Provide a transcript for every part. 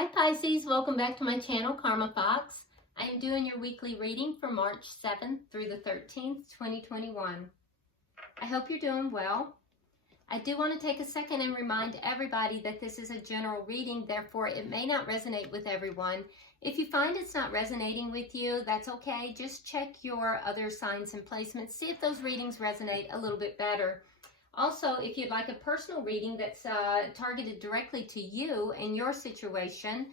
Hi Pisces, welcome back to my channel, Karma Fox. I am doing your weekly reading for March 7th through the 13th, 2021. I hope you're doing well. I do want to take a second and remind everybody that this is a general reading, therefore it may not resonate with everyone. If you find it's not resonating with you, that's okay. Just check your other signs and placements, see if those readings resonate a little bit better. Also, if you'd like a personal reading that's targeted directly to you and your situation,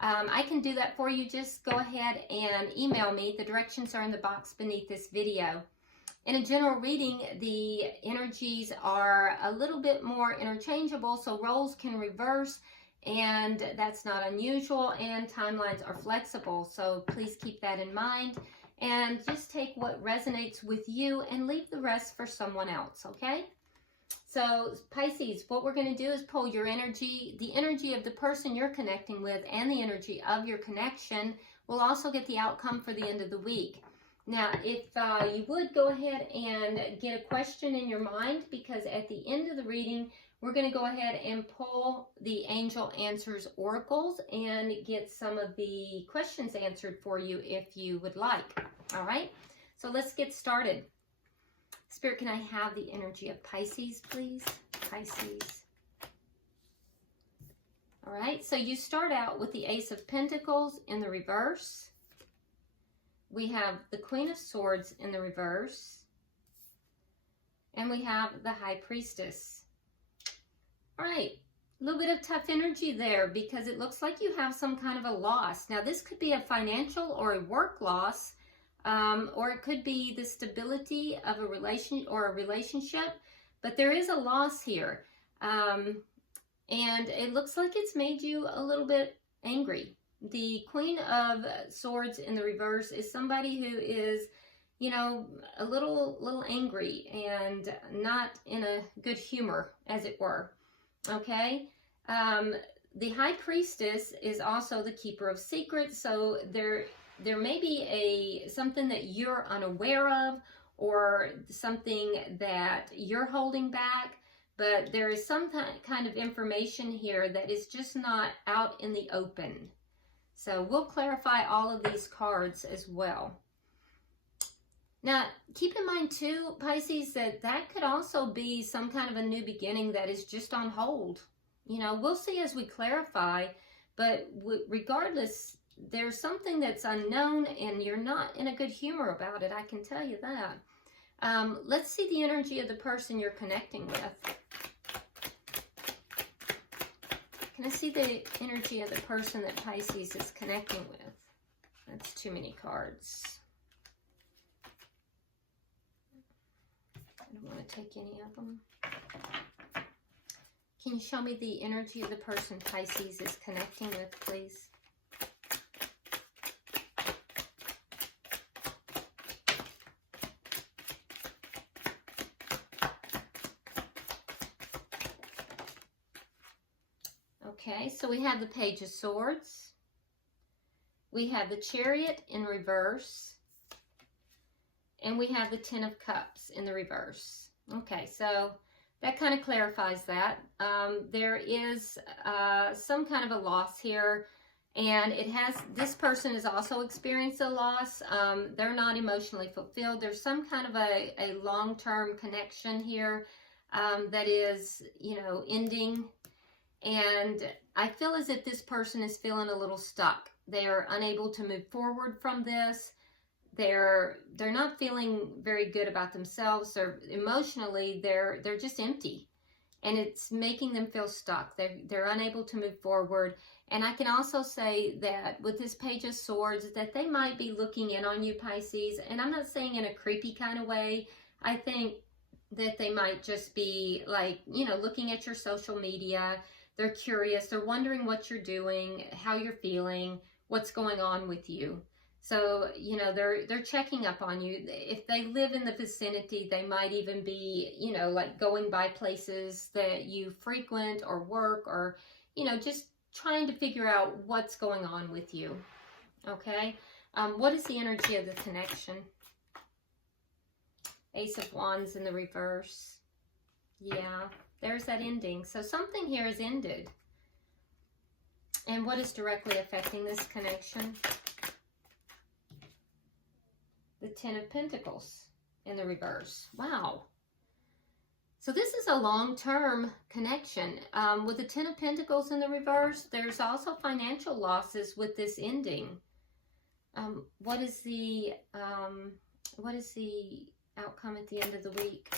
I can do that for you. Just go ahead and email me. The directions are in the box beneath this video. In a general reading, the energies are a little bit more interchangeable, so roles can reverse, and that's not unusual, and timelines are flexible, so please keep that in mind. And just take what resonates with you and leave the rest for someone else, okay? So Pisces, what we're going to do is pull your energy, the energy of the person you're connecting with, and the energy of your connection. We'll also get the outcome for the end of the week. Now, if you would go ahead and get a question in your mind, because at the end of the reading, we're going to go ahead and pull the Angel Answers Oracles and get some of the questions answered for you if you would like. All right, so let's get started. Spirit, can I have the energy of Pisces, please? Pisces. All right, so you start out with the Ace of Pentacles in the reverse. We have the Queen of Swords in the reverse. And we have the High Priestess. All right, a little bit of tough energy there because it looks like you have some kind of a loss. Now, this could be a financial or a work loss. Or it could be the stability of a relationship, but there is a loss here. And it looks like it's made you a little bit angry. The Queen of Swords in the reverse is somebody who is, you know, a little angry and not in a good humor, as it were. Okay? The High Priestess is also the keeper of secrets, so there may be something that you're unaware of or something that you're holding back, but there is some kind of information here that is just not out in the open. So we'll clarify all of these cards as well. Now, keep in mind too, Pisces, that could also be some kind of a new beginning that is just on hold. You know, we'll see as we clarify, but regardless, there's something that's unknown and you're not in a good humor about it. I can tell you that. Let's see the energy of the person you're connecting with. Can I see the energy of the person that Pisces is connecting with? That's too many cards. I don't want to take any of them. Can you show me the energy of the person Pisces is connecting with, please? Okay, so we have the Page of Swords. We have the Chariot in reverse. And we have the Ten of Cups in the reverse. Okay, so that kind of clarifies that. There is some kind of a loss here. And this person has also experienced a loss. They're not emotionally fulfilled. There's some kind of a long-term connection here that is, you know, ending. And I feel as if this person is feeling a little stuck. They are unable to move forward from this. They're not feeling very good about themselves. Emotionally, they're just empty. And it's making them feel stuck. They're unable to move forward. And I can also say that with this Page of Swords, that they might be looking in on you, Pisces. And I'm not saying in a creepy kind of way. I think that they might just be like, you know, looking at your social media. They're curious. They're wondering what you're doing, how you're feeling, what's going on with you. So, you know, they're checking up on you. If they live in the vicinity, they might even be, you know, like going by places that you frequent or work or, you know, just trying to figure out what's going on with you. Okay? What is the energy of the connection? Ace of Wands in the reverse. Yeah. There's that ending. So something here is ended. And what is directly affecting this connection? The Ten of Pentacles in the reverse. Wow. So this is a long-term connection. With the Ten of Pentacles in the reverse, there's also financial losses with this ending. What is the outcome at the end of the week?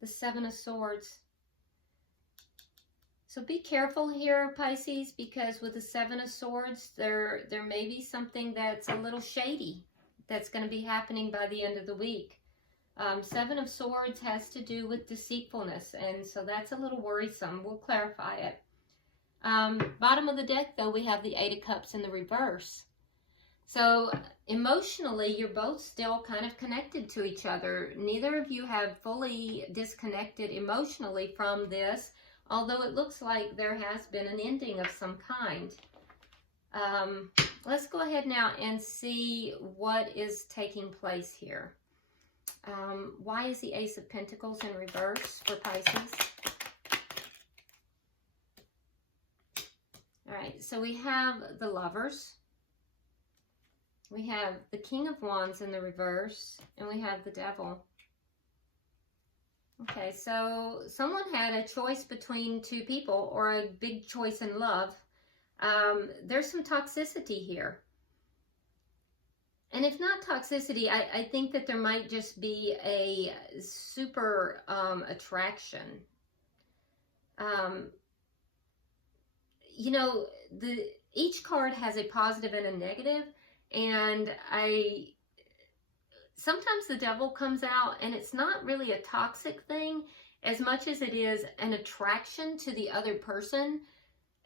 The Seven of Swords. So be careful here, Pisces, because with the Seven of Swords, there may be something that's a little shady that's going to be happening by the end of the week. Seven of Swords has to do with deceitfulness, and so that's a little worrisome. We'll clarify it. Bottom of the deck, though, we have the Eight of Cups in the reverse. So emotionally, you're both still kind of connected to each other. Neither of you have fully disconnected emotionally from this, although it looks like there has been an ending of some kind. Let's go ahead now and see what is taking place here. Why is the Ace of Pentacles in reverse for Pisces? All right, so we have the Lovers. We have the King of Wands in the reverse, and we have the Devil. Okay, so someone had a choice between two people, or a big choice in love. There's some toxicity here. And if not toxicity, I think that there might just be a super attraction. You know, each card has a positive and a negative, and sometimes the Devil comes out and it's not really a toxic thing as much as it is an attraction to the other person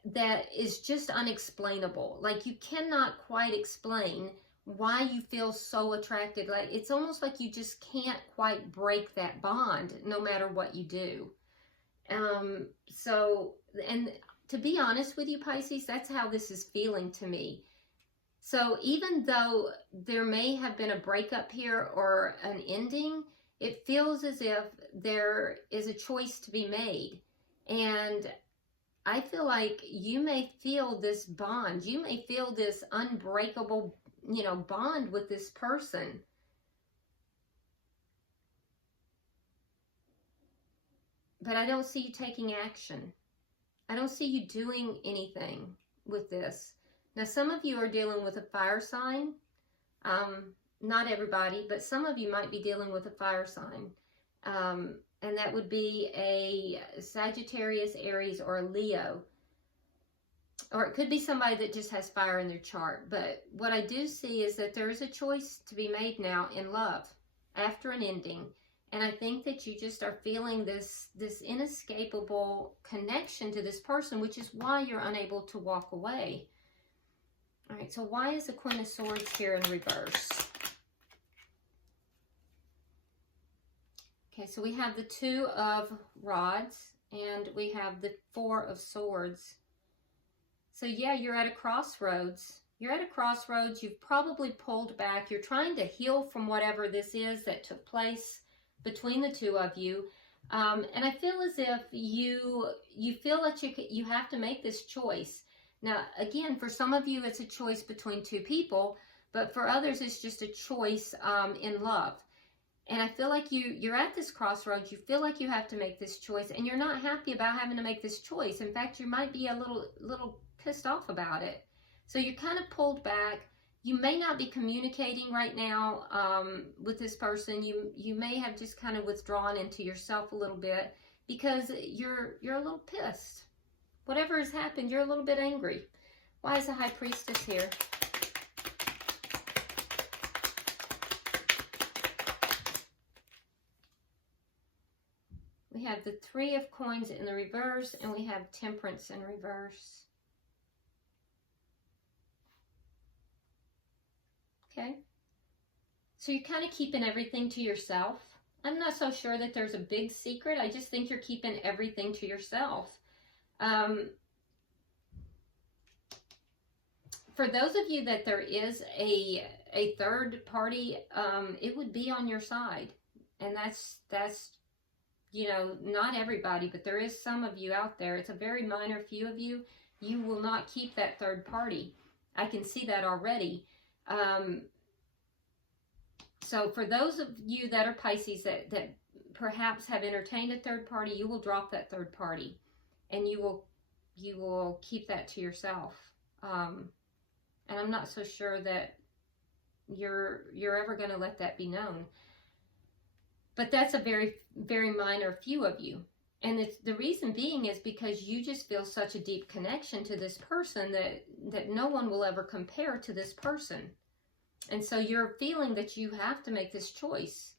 that is just unexplainable. Like, you cannot quite explain why you feel so attracted. Like, it's almost like you just can't quite break that bond no matter what you do. So, and to be honest with you, Pisces, that's how this is feeling to me. So even though there may have been a breakup here or an ending, it feels as if there is a choice to be made. And I feel like you may feel this bond. You may feel this unbreakable, you know, bond with this person. But I don't see you taking action. I don't see you doing anything with this. Now, some of you are dealing with a fire sign. Not everybody, but some of you might be dealing with a fire sign. And that would be a Sagittarius, Aries, or a Leo. Or it could be somebody that just has fire in their chart. But what I do see is that there is a choice to be made now in love after an ending. And I think that you just are feeling this inescapable connection to this person, which is why you're unable to walk away. All right, so why is the Queen of Swords here in reverse? Okay, so we have the Two of Rods, and we have the Four of Swords. So yeah, you're at a crossroads. You're at a crossroads. You've probably pulled back. You're trying to heal from whatever this is that took place between the two of you. And I feel as if you feel that you have to make this choice. Now, again, for some of you, it's a choice between two people, but for others, it's just a choice in love. And I feel like you're at this crossroads. You feel like you have to make this choice, and you're not happy about having to make this choice. In fact, you might be a little pissed off about it. So you're kind of pulled back. You may not be communicating right now with this person. You may have just kind of withdrawn into yourself a little bit because you're a little pissed. Whatever has happened, you're a little bit angry. Why is the High Priestess here? We have the Three of Coins in the reverse, and we have Temperance in reverse. Okay. So you're kind of keeping everything to yourself. I'm not so sure that there's a big secret. I just think you're keeping everything to yourself. For those of you that there is a third party, it would be on your side, and that's you know, not everybody, but there is some of you out there. It's a very minor few of you. You will not keep that third party. I can see that already. So for those of you that are Pisces that perhaps have entertained a third party, you will drop that third party, and you will keep that to yourself. And I'm not so sure that you're ever going to let that be known. But that's a very, very minor few of you. And the reason being is because you just feel such a deep connection to this person that no one will ever compare to this person. And so you're feeling that you have to make this choice.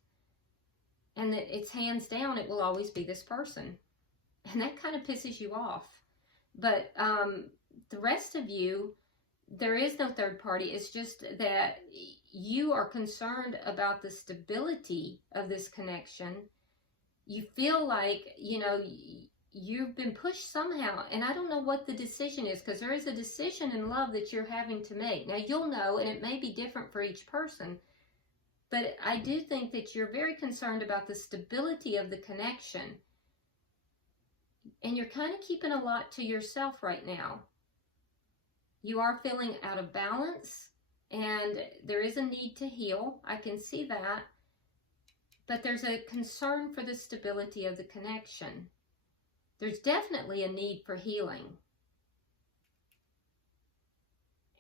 And that it's hands down, it will always be this person. And that kind of pisses you off. But the rest of you, there is no third party. It's just that you are concerned about the stability of this connection. You feel like, you know, you've been pushed somehow. And I don't know what the decision is, because there is a decision in love that you're having to make. Now, you'll know, and it may be different for each person. But I do think that you're very concerned about the stability of the connection. And you're kind of keeping a lot to yourself right now. You are feeling out of balance, and there is a need to heal. I can see that. But there's a concern for the stability of the connection. There's definitely a need for healing.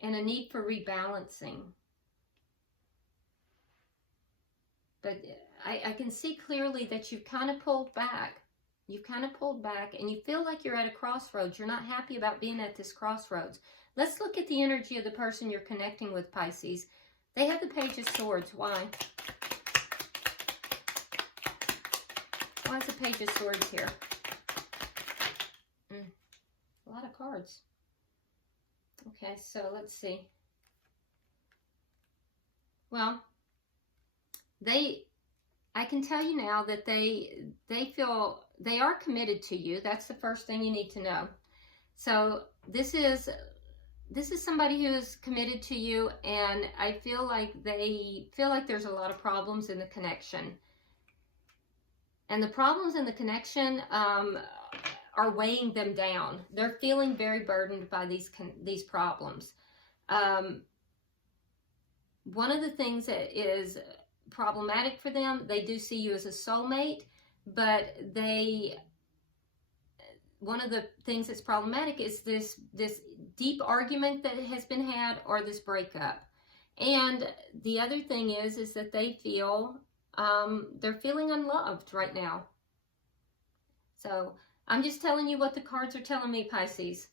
And a need for rebalancing. But I can see clearly that you've kind of pulled back. You've kind of pulled back, and you feel like you're at a crossroads. You're not happy about being at this crossroads. Let's look at the energy of the person you're connecting with, Pisces. They have the Page of Swords. Why? Why is the Page of Swords here? A lot of cards. Okay, so let's see. Well, I can tell you now that they feel they are committed to you. That's the first thing you need to know. So this is somebody who is committed to you, and I feel like they feel like there's a lot of problems in the connection. And the problems in the connection are weighing them down. They're feeling very burdened by these problems. One of the things that is problematic for them, they do see you as a soulmate, but one of the things that's problematic is this deep argument that has been had, or this breakup. And the other thing is that they feel they're feeling unloved right now. So I'm just telling you what the cards are telling me, Pisces.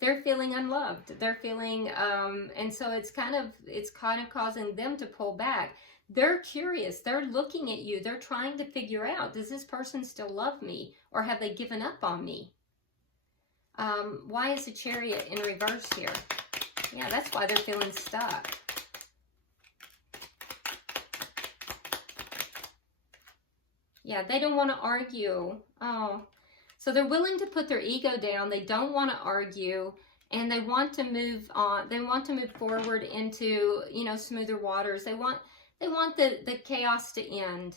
they're feeling unloved. They're feeling and so it's kind of causing them to pull back. They're curious. They're looking at you. They're trying to figure out, does this person still love me, or have they given up on me? Why is the Chariot in reverse here? Yeah, that's why they're feeling stuck. Yeah, they don't want to argue. Oh, so they're willing to put their ego down. They don't want to argue, and they want to move on. They want to move forward into, you know, smoother waters. They want the chaos to end.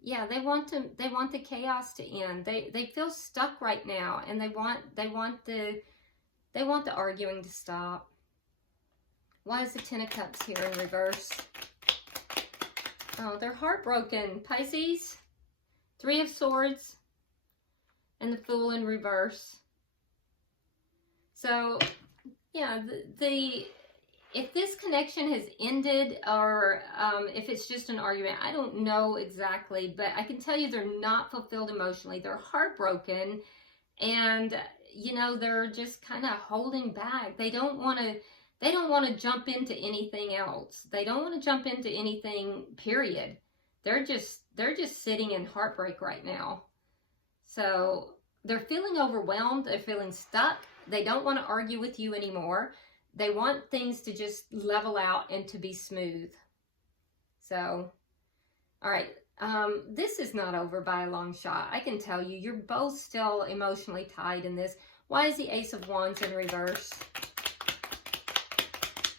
Yeah, they want the chaos to end. They feel stuck right now, and they want the arguing to stop. Why is the Ten of Cups here in reverse? Oh, they're heartbroken, Pisces. Three of Swords and the Fool in reverse. So, yeah, if this connection has ended, or if it's just an argument, I don't know exactly, but I can tell you they're not fulfilled emotionally. They're heartbroken, and you know, they're just kind of holding back. They don't want to jump into anything else. They don't want to jump into anything, period. They're just sitting in heartbreak right now. So they're feeling overwhelmed. They're feeling stuck. They don't want to argue with you anymore. They want things to just level out and to be smooth. So, all right. This is not over by a long shot. I can tell you, you're both still emotionally tied in this. Why is the Ace of Wands in reverse?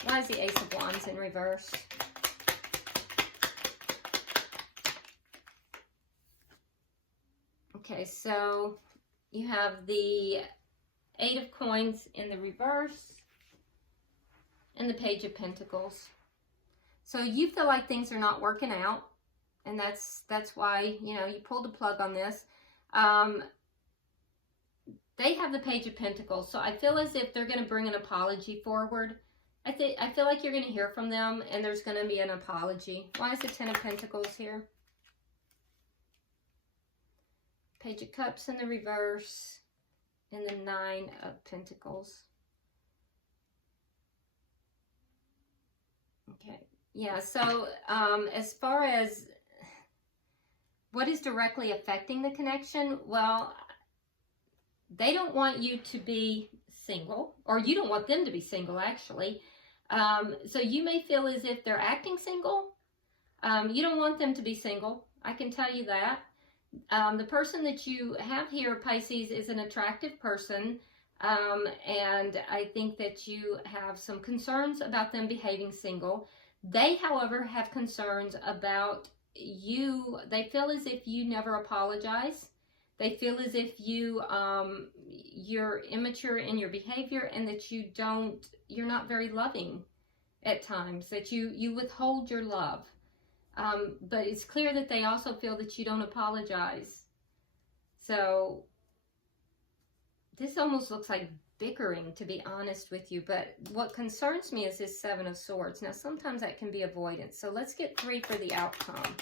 Why is the Ace of Wands in reverse? Okay, so you have the Eight of Coins in the reverse and the Page of Pentacles. So you feel like things are not working out, and that's why, you know, you pulled the plug on this. They have the Page of Pentacles, so I feel as if they're going to bring an apology forward. I feel like you're going to hear from them, and there's going to be an apology. Why is the Ten of Pentacles here? Page of Cups in the reverse, and the Nine of Pentacles. Okay, yeah, so as far as what is directly affecting the connection, well, they don't want you to be single, or you don't want them to be single, actually. So you may feel as if they're acting single. You don't want them to be single, I can tell you that. The person that you have here, Pisces, is an attractive person, and I think that you have some concerns about them behaving single. They, however, have concerns about you. They feel as if you never apologize. They feel as if you're immature in your behavior, and that you're not very loving at times, that you withhold your love. But it's clear that they also feel that you don't apologize. So this almost looks like bickering, to be honest with you. But what concerns me is this Seven of Swords. Now, sometimes that can be avoidance. So let's get 3 for the outcome.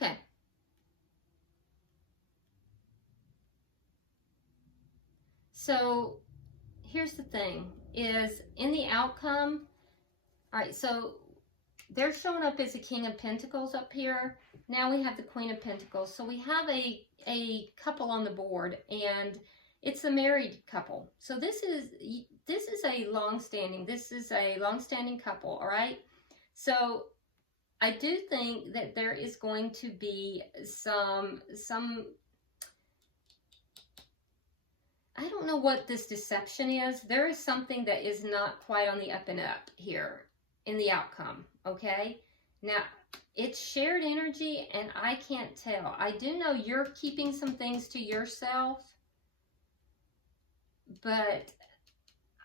Okay. So here's the thing, is in the outcome, all right, so they're showing up as a King of Pentacles up here. Now we have the Queen of Pentacles. So we have a couple on the board, and it's a married couple. So this is a long-standing couple, all right? So I do think that there is going to be some I don't know what this deception is. There is something that is not quite on the up and up here in the outcome, okay? Now, it's shared energy, and I can't tell. I do know you're keeping some things to yourself, but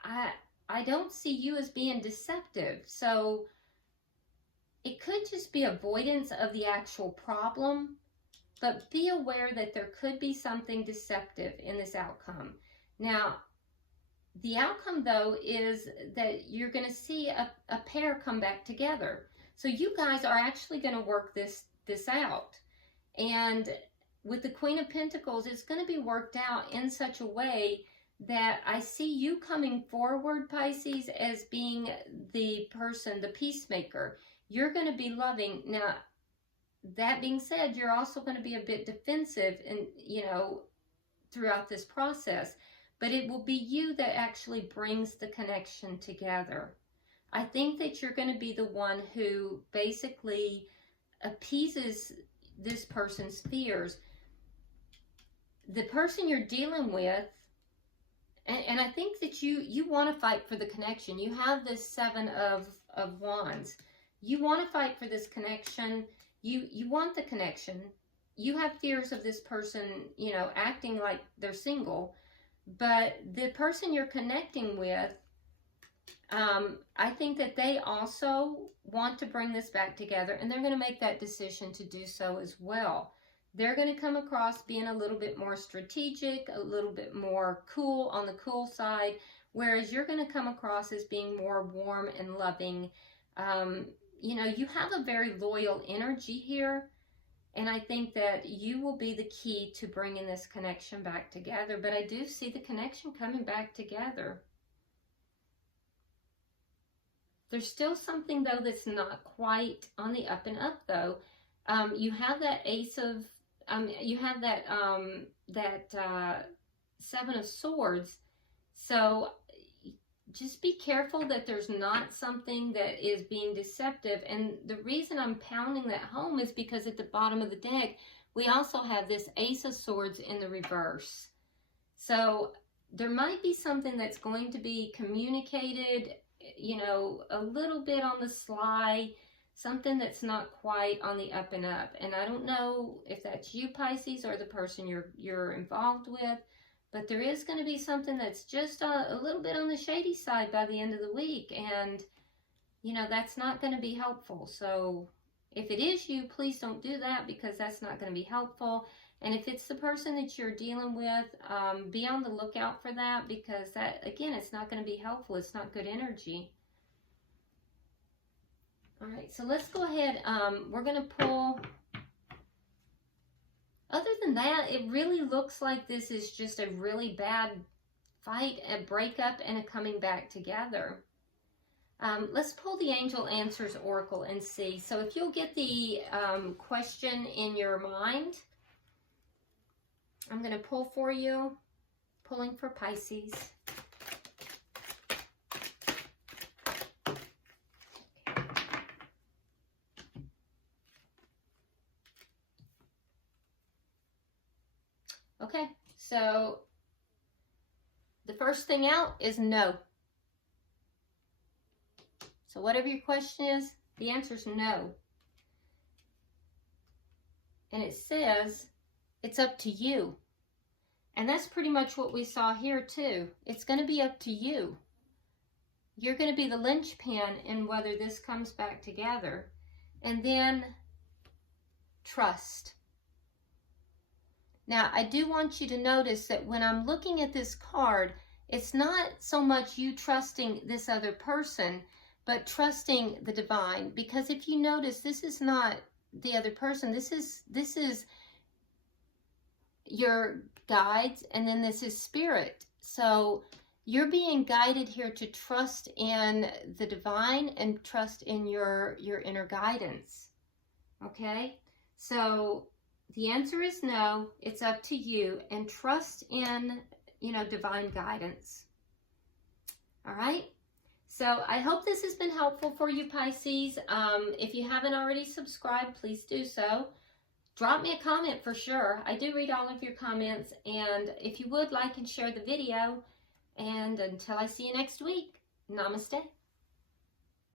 I don't see you as being deceptive. So it could just be avoidance of the actual problem, but be aware that there could be something deceptive in this outcome. Now, the outcome, though, is that you're going to see a pair come back together. So you guys are actually going to work this out. And with the Queen of Pentacles, it's going to be worked out in such a way that I see you coming forward, Pisces, as being the person, the peacemaker. You're going to be loving. Now, that being said, you're also going to be a bit defensive and, throughout this process. But it will be you that actually brings the connection together. I think that you're going to be the one who basically appeases this person's fears. The person you're dealing with, and I think that you want to fight for the connection. You have this Seven of Wands. You want to fight for this connection. You want the connection. You have fears of this person, acting like they're single. But the person you're connecting with, I think that they also want to bring this back together, and they're going to make that decision to do so as well. They're going to come across being a little bit more strategic, a little bit more cool, on the cool side, whereas you're going to come across as being more warm and loving. You have a very loyal energy here. And I think that you will be the key to bringing this connection back together. But I do see the connection coming back together. There's still something, though, that's not quite on the up and up, though. You have that Seven of Swords. So just be careful that there's not something that is being deceptive. And the reason I'm pounding that home is because at the bottom of the deck, we also have this Ace of Swords in the reverse. So there might be something that's going to be communicated, you know, a little bit on the sly, something that's not quite on the up and up. And I don't know if that's you, Pisces, or the person you're involved with, but there is going to be something that's just a little bit on the shady side by the end of the week. And, you know, that's not going to be helpful. So if it is you, please don't do that, because that's not going to be helpful. And if it's the person that you're dealing with, be on the lookout for that, because that, again, it's not going to be helpful. It's not good energy. All right, so let's go ahead. We're going to pull. Other than that, it really looks like this is just a really bad fight, a breakup, and a coming back together. Let's pull the Angel Answers Oracle and see. So if you'll get the question in your mind, I'm going to pull for you, pulling for Pisces. Okay, so the first thing out is no. So whatever your question is, the answer is no. And it says, it's up to you. And that's pretty much what we saw here too. It's going to be up to you. You're going to be the linchpin in whether this comes back together. And then trust. Now, I do want you to notice that when I'm looking at this card, it's not so much you trusting this other person, but trusting the divine. Because if you notice, this is not the other person. This is your guides, and then this is spirit. So you're being guided here to trust in the divine and trust in your inner guidance. Okay? So the answer is no. It's up to you, and trust in, you know, divine guidance. All right? So I hope this has been helpful for you, Pisces. If you haven't already subscribed, please do so. Drop me a comment for sure. I do read all of your comments. And if you would, like and share the video. And until I see you next week, namaste.